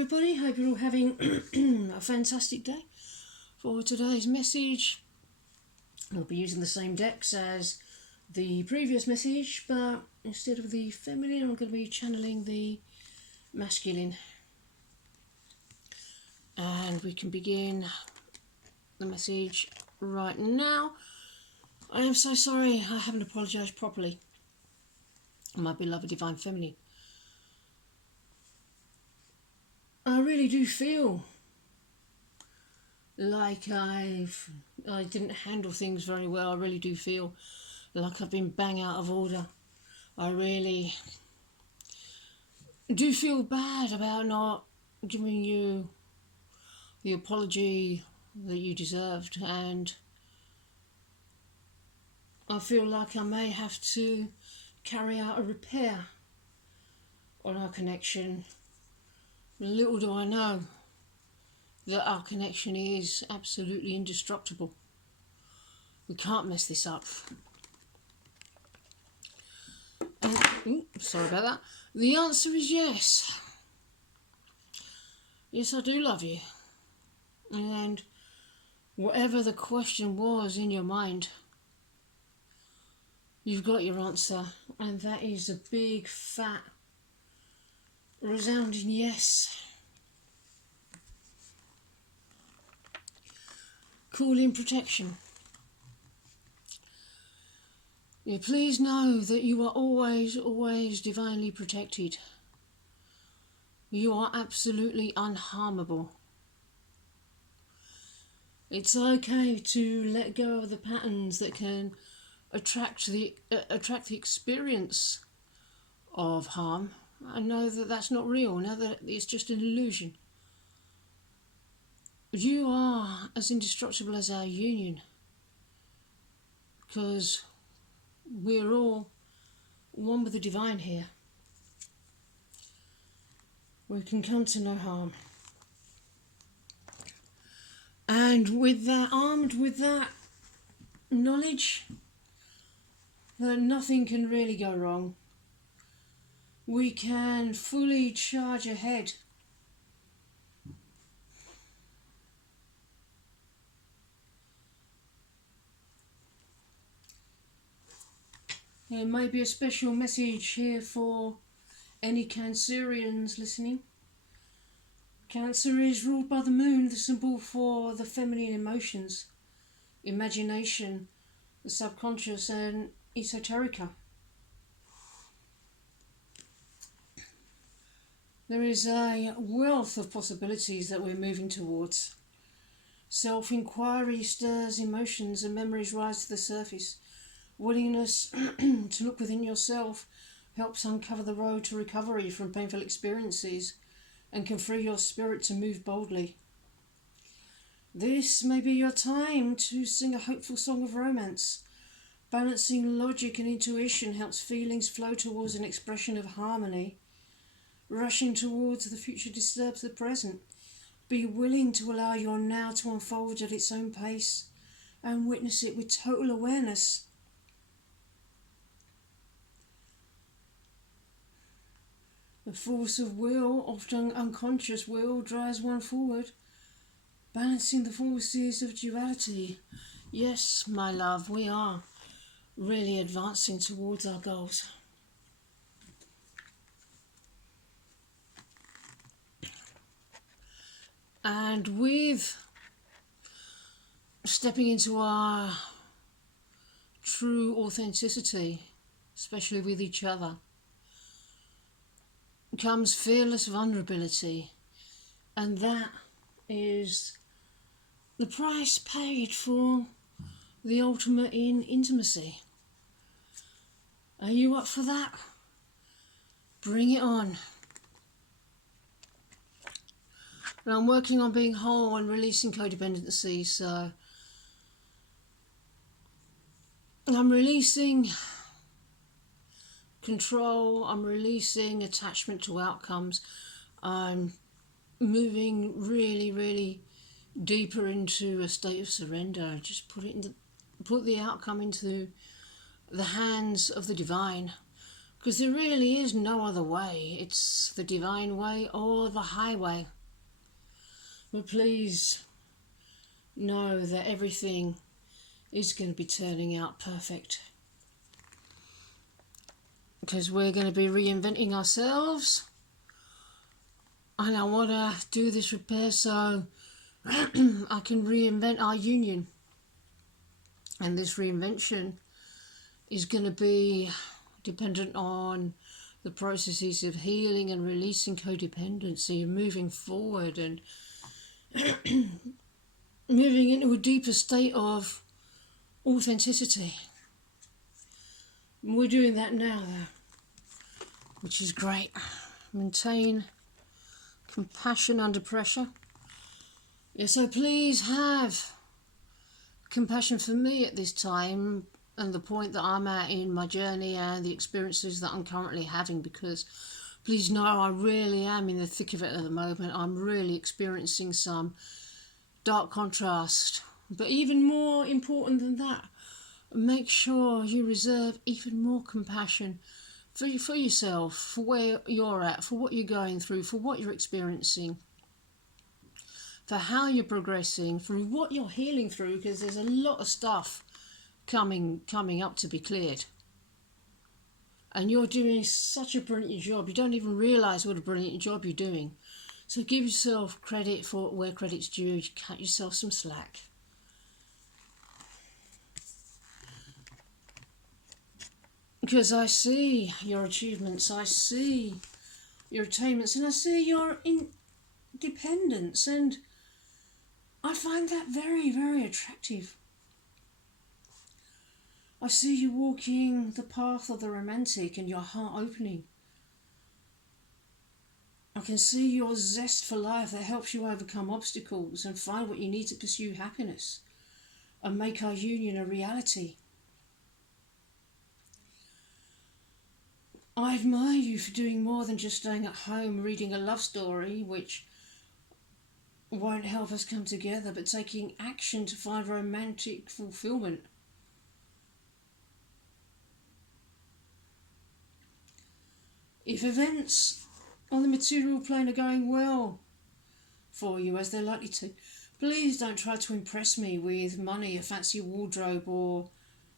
everybody, hope you're all having a fantastic day. For today's message, I'll be using the same decks as the previous message, but instead of the feminine, I'm going to be channeling the masculine. And we can begin the message right now. I am so sorry I haven't apologised properly, my beloved Divine Feminine. I really do feel like I didn't handle things very well. I really do feel like I've been bang out of order. I really do feel bad about not giving you the apology that you deserved, and I feel like I may have to carry out a repair on our connection. Little do I know that our connection is absolutely indestructible. We can't mess this up. Sorry about that. The answer is yes. Yes, I do love you. And whatever the question was in your mind, you've got your answer. And that is a big, fat, resounding yes. Call in protection. Yeah, please know that you are always, always divinely protected. You are absolutely unharmable. It's okay to let go of the patterns that can attract the experience of harm, and know that that's not real. Know that it's just an illusion. You are as indestructible as our union, because we're all one with the divine here. We can come to no harm. And with that, armed with that knowledge that nothing can really go wrong, we can fully charge ahead. There may be a special message here for any Cancerians listening. Cancer is ruled by the moon, the symbol for the feminine emotions, imagination, the subconscious, and esoterica. There is a wealth of possibilities that we're moving towards. Self-inquiry stirs emotions and memories rise to the surface. Willingness to look within yourself helps uncover the road to recovery from painful experiences and can free your spirit to move boldly. This may be your time to sing a hopeful song of romance. Balancing logic and intuition helps feelings flow towards an expression of harmony. Rushing towards the future disturbs the present. Be willing to allow your now to unfold at its own pace and witness it with total awareness. The force of will, often unconscious will, drives one forward, balancing the forces of duality. Yes, my love, we are really advancing towards our goals. And with stepping into our true authenticity, especially with each other, comes fearless vulnerability, and that is the price paid for the ultimate in intimacy. Are you up for that? Bring it on. And I'm working on being whole and releasing codependency, so I'm releasing control, I'm releasing attachment to outcomes. I'm moving really, really deeper into a state of surrender. Just put the outcome into the hands of the divine. Because there really is no other way. It's the divine way or the highway. But please know that everything is going to be turning out perfect. Because we're going to be reinventing ourselves. And I want to do this repair so I can reinvent our union. And this reinvention is going to be dependent on the processes of healing and releasing codependency and moving forward and moving into a deeper state of authenticity. And we're doing that now, though, which is great. Maintain compassion under pressure. Yeah, so please have compassion for me at this time and the point that I'm at in my journey and the experiences that I'm currently having, because please know I really am in the thick of it at the moment. I'm really experiencing some dark contrast. But even more important than that, make sure you reserve even more compassion for yourself, for where you're at, for what you're going through, for what you're experiencing, for how you're progressing, through what you're healing through, because there's a lot of stuff coming up to be cleared. And you're doing such a brilliant job. You don't even realise what a brilliant job you're doing. So give yourself credit for where credit's due. Cut yourself some slack. Because I see your achievements, I see your attainments, and I see your independence, and I find that very, very attractive. I see you walking the path of the romantic and your heart opening. I can see your zest for life that helps you overcome obstacles and find what you need to pursue happiness and make our union a reality. I admire you for doing more than just staying at home reading a love story, which won't help us come together, but taking action to find romantic fulfillment. If events on the material plane are going well for you, as they're likely to, please don't try to impress me with money, a fancy wardrobe, or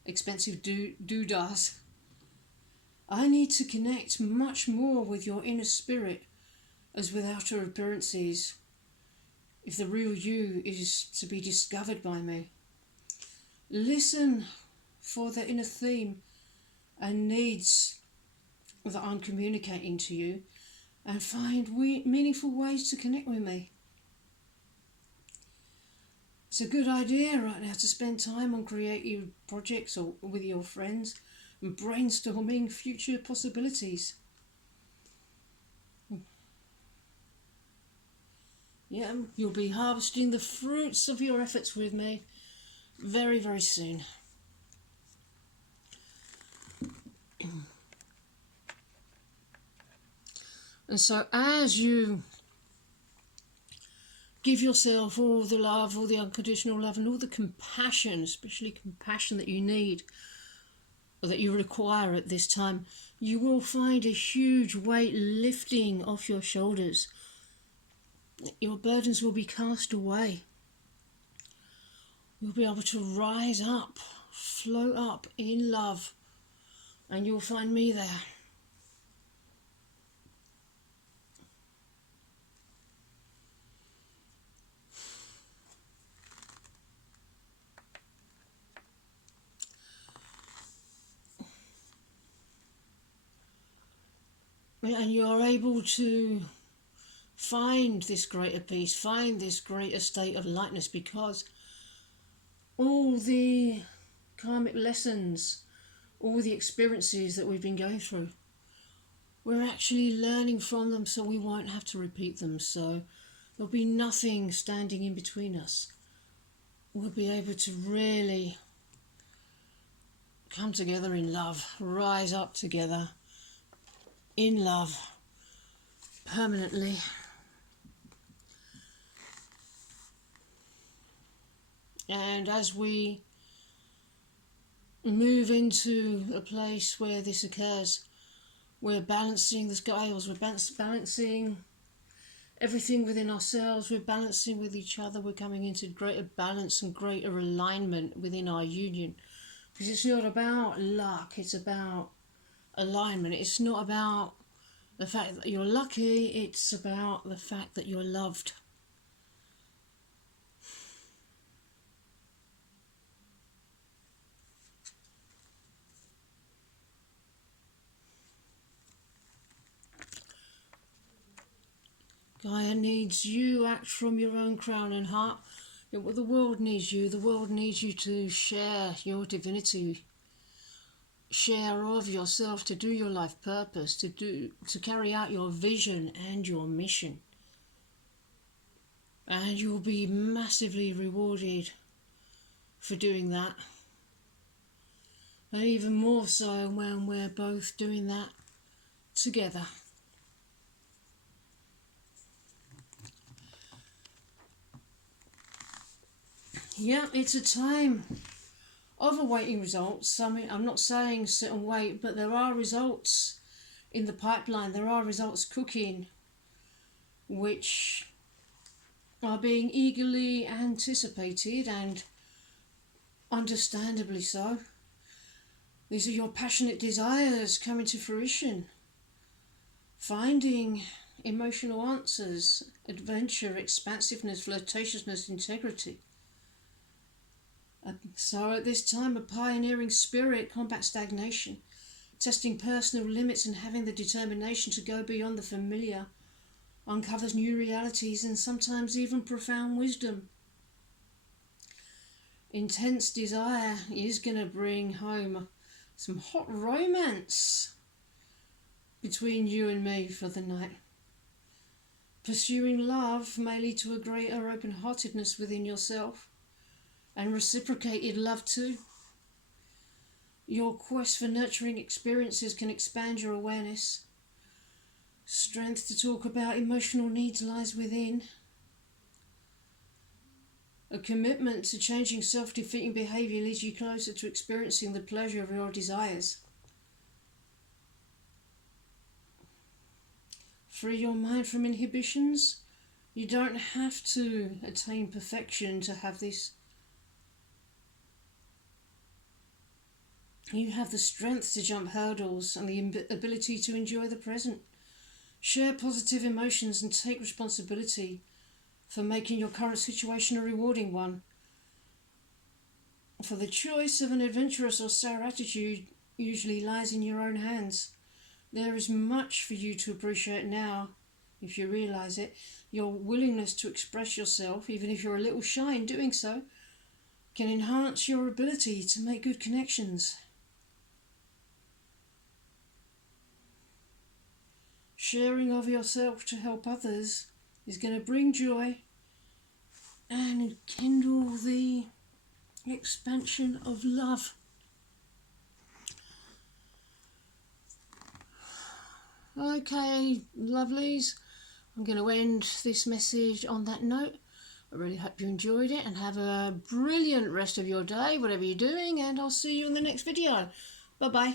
expensive doodahs. I need to connect much more with your inner spirit as with outer appearances, if the real you is to be discovered by me. Listen for the inner theme and needs that I'm communicating to you, and find meaningful ways to connect with me. It's a good idea right now to spend time on creative projects or with your friends and brainstorming future possibilities. Yeah, you'll be harvesting the fruits of your efforts with me very, very soon. And so as you give yourself all the love, all the unconditional love, and all the compassion, especially compassion that you need, or that you require at this time, you will find a huge weight lifting off your shoulders. Your burdens will be cast away. You'll be able to rise up, float up in love, and you'll find me there. And you're able to find this greater peace, find this greater state of lightness, because all the karmic lessons, all the experiences that we've been going through, we're actually learning from them, so we won't have to repeat them. So there'll be nothing standing in between us. We'll be able to really come together in love, rise up together in love permanently. And as we move into a place where this occurs, We're balancing the scales, we're balancing everything within ourselves, we're balancing with each other, we're coming into greater balance and greater alignment within our union. Because it's not about luck, it's about alignment. It's not about the fact that you're lucky, it's about the fact that you're loved. Gaia needs you, act from your own crown and heart. The world needs you. The world needs you to share your divinity, share of yourself, to do your life purpose, to carry out your vision and your mission. And you'll be massively rewarded for doing that. And even more so when we're both doing that together. Yeah, it's a time of awaiting results. I mean, I'm not saying sit and wait, but there are results in the pipeline. There are results cooking, which are being eagerly anticipated, and understandably so. These are your passionate desires coming to fruition. Finding emotional answers, adventure, expansiveness, flirtatiousness, integrity. So at this time, a pioneering spirit combats stagnation, testing personal limits and having the determination to go beyond the familiar, uncovers new realities and sometimes even profound wisdom. Intense desire is going to bring home some hot romance between you and me for the night. Pursuing love may lead to a greater open-heartedness within yourself, and reciprocated love too. Your quest for nurturing experiences can expand your awareness. Strength to talk about emotional needs lies within. A commitment to changing self-defeating behaviour leads you closer to experiencing the pleasure of your desires. Free your mind from inhibitions. You don't have to attain perfection to have this. You have the strength to jump hurdles and the ability to enjoy the present. Share positive emotions and take responsibility for making your current situation a rewarding one. For the choice of an adventurous or sour attitude usually lies in your own hands. There is much for you to appreciate now, if you realise it. Your willingness to express yourself, even if you're a little shy in doing so, can enhance your ability to make good connections. Sharing of yourself to help others is going to bring joy and kindle the expansion of love. Okay, lovelies, I'm going to end this message on that note. I really hope you enjoyed it and have a brilliant rest of your day, whatever you're doing, and I'll see you in the next video. Bye-bye.